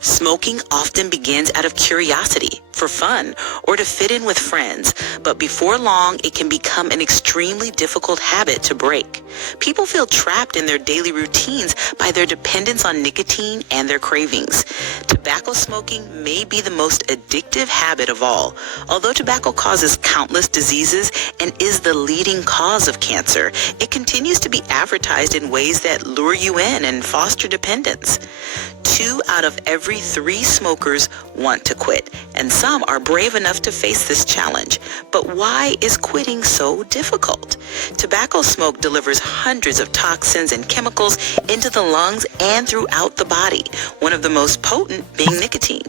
Smoking often begins out of curiosity, for fun, or to fit in with friends, but before long it can become an extremely difficult habit to break. People feel trapped in their daily routines by their dependence on nicotine and their cravings. Tobacco smoking may be the most addictive habit of all. Although tobacco causes countless diseases and is the leading cause of cancer, it continues to be advertised in ways that lure you in and foster dependence. 2 out of every 3 smokers want to quit, and some are brave enough to face this challenge. But why is quitting so difficult? Tobacco smoke delivers hundreds of toxins and chemicals into the lungs and throughout the body, one of the most potent being nicotine.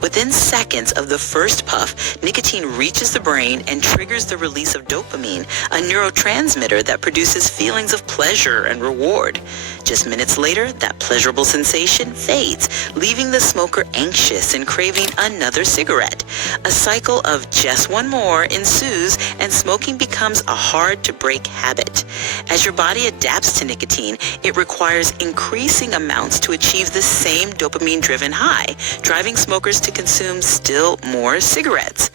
Within seconds of the first puff, nicotine reaches the brain and triggers the release of dopamine, a neurotransmitter that produces feelings of pleasure and reward. Just minutes later, that pleasurable sensation fades, leaving the smoker anxious and craving another cigarette. A cycle of just one more ensues, and smoking becomes a hard-to-break habit. As your body adapts to nicotine, it requires increasing amounts to achieve the same dopamine-driven high, driving smokers to consume still more cigarettes.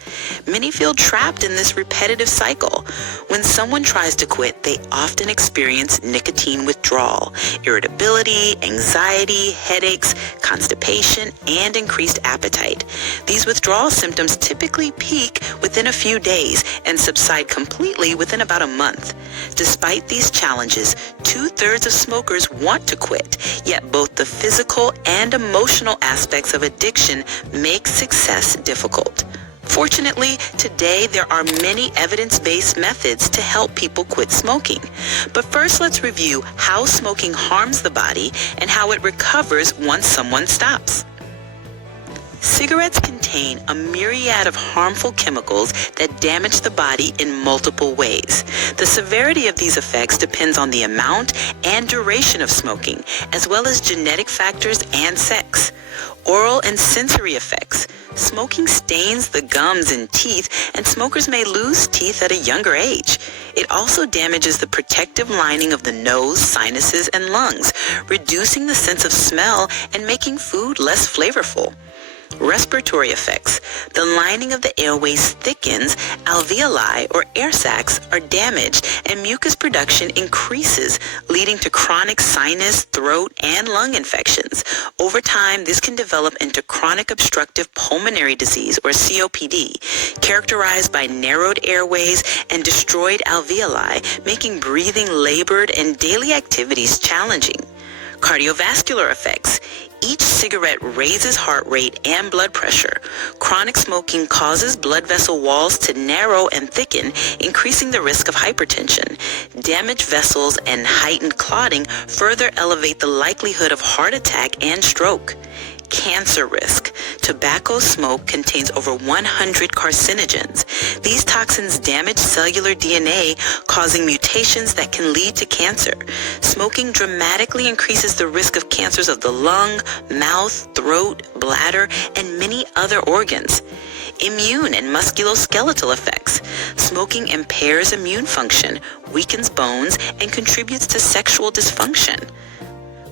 Many feel trapped in this repetitive cycle. When someone tries to quit, they often experience nicotine withdrawal, irritability, anxiety, headaches, constipation, and increased appetite. These withdrawal symptoms typically peak within a few days and subside completely within about a month. Despite these challenges, 2/3 of smokers want to quit, yet both the physical and emotional aspects of addiction make success difficult. Fortunately, today there are many evidence-based methods to help people quit smoking. But first, let's review how smoking harms the body and how it recovers once someone stops. Cigarettes contain a myriad of harmful chemicals that damage the body in multiple ways. The severity of these effects depends on the amount and duration of smoking, as well as genetic factors and sex. Oral and sensory effects. Smoking stains the gums and teeth, and smokers may lose teeth at a younger age. It also damages the protective lining of the nose, sinuses, and lungs, reducing the sense of smell and making food less flavorful. Respiratory effects. The lining of the airways thickens, alveoli or air sacs are damaged, and mucus production increases, leading to chronic sinus, throat, and lung infections. Over time, this can develop into chronic obstructive pulmonary disease, or COPD, characterized by narrowed airways and destroyed alveoli, making breathing labored and daily activities challenging. Cardiovascular effects. Each cigarette raises heart rate and blood pressure. Chronic smoking causes blood vessel walls to narrow and thicken, increasing the risk of hypertension. Damaged vessels and heightened clotting further elevate the likelihood of heart attack and stroke. Cancer risk. Tobacco smoke contains over 100 carcinogens. These toxins damage cellular DNA, causing mutations that can lead to cancer. Smoking dramatically increases the risk of cancers of the lung, mouth, throat, bladder, and many other organs. Immune and musculoskeletal effects. Smoking impairs immune function, weakens bones, and contributes to sexual dysfunction.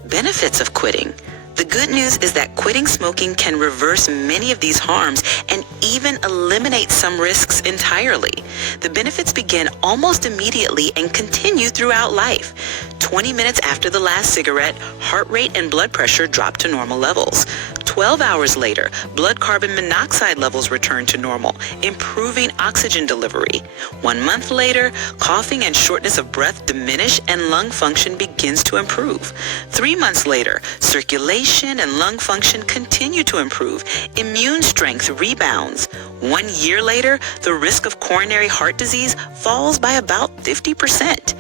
Benefits of quitting. The good news is that quitting smoking can reverse many of these harms and even eliminate some risks entirely. The benefits begin almost immediately and continue throughout life. 20 minutes after the last cigarette, heart rate and blood pressure drop to normal levels. 12 hours later, blood carbon monoxide levels return to normal, improving oxygen delivery. 1 month later, coughing and shortness of breath diminish and lung function begins to improve. 3 months later, circulation and lung function continue to improve. Immune strength rebounds. 1 year later, the risk of coronary heart disease falls by about 50%.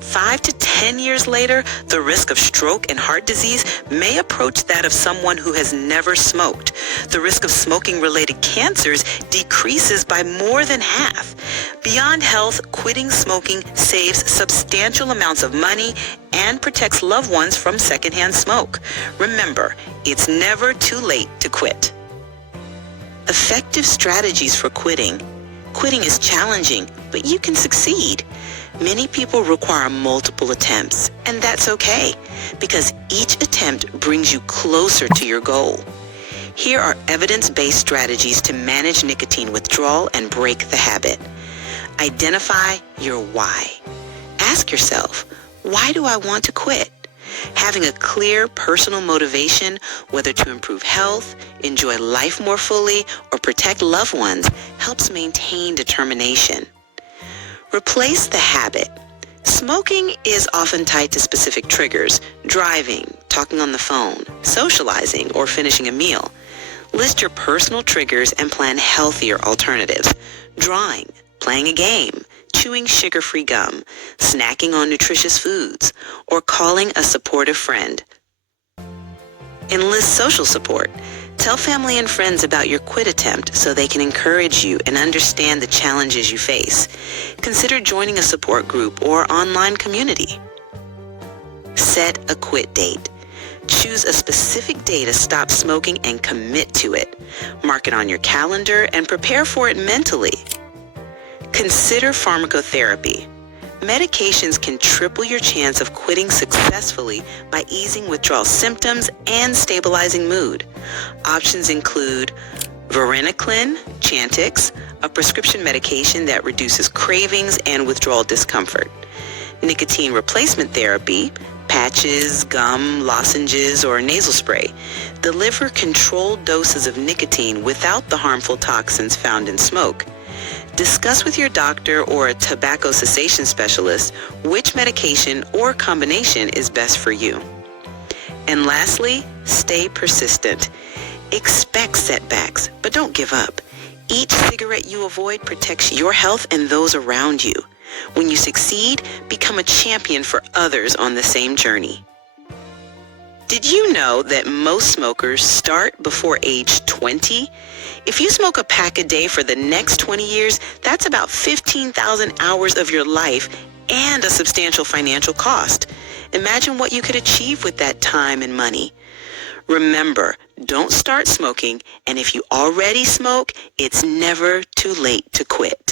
5 to 10 years later, the risk of stroke and heart disease may approach that of someone who has never smoked. The risk of smoking-related cancers decreases by more than half. Beyond health, quitting smoking saves substantial amounts of money and protects loved ones from secondhand smoke. Remember, it's never too late to quit. Effective strategies for quitting. Quitting is challenging, but you can succeed. Many people require multiple attempts, and that's okay, because each attempt brings you closer to your goal. Here are evidence-based strategies to manage nicotine withdrawal and break the habit. Identify your why. Ask yourself, why do I want to quit? Having a clear personal motivation, whether to improve health, enjoy life more fully, or protect loved ones, helps maintain determination. Replace the habit. Smoking is often tied to specific triggers: driving, talking on the phone, socializing, or finishing a meal. List your personal triggers and plan healthier alternatives: drawing, playing a game, chewing sugar-free gum, snacking on nutritious foods, or calling a supportive friend. Enlist social support. Tell family and friends about your quit attempt so they can encourage you and understand the challenges you face. Consider joining a support group or online community. Set a quit date. Choose a specific day to stop smoking and commit to it. Mark it on your calendar and prepare for it mentally. Consider pharmacotherapy. Medications can triple your chance of quitting successfully by easing withdrawal symptoms and stabilizing mood. Options include Varenicline, Chantix, a prescription medication that reduces cravings and withdrawal discomfort; nicotine replacement therapy, patches, gum, lozenges, or nasal spray, deliver controlled doses of nicotine without the harmful toxins found in smoke. Discuss with your doctor or a tobacco cessation specialist which medication or combination is best for you. And lastly, stay persistent. Expect setbacks, but don't give up. Each cigarette you avoid protects your health and those around you. When you succeed, become a champion for others on the same journey. Did you know that most smokers start before age 20? If you smoke a pack a day for the next 20 years, that's about 15,000 hours of your life and a substantial financial cost. Imagine what you could achieve with that time and money. Remember, don't start smoking, and if you already smoke, it's never too late to quit.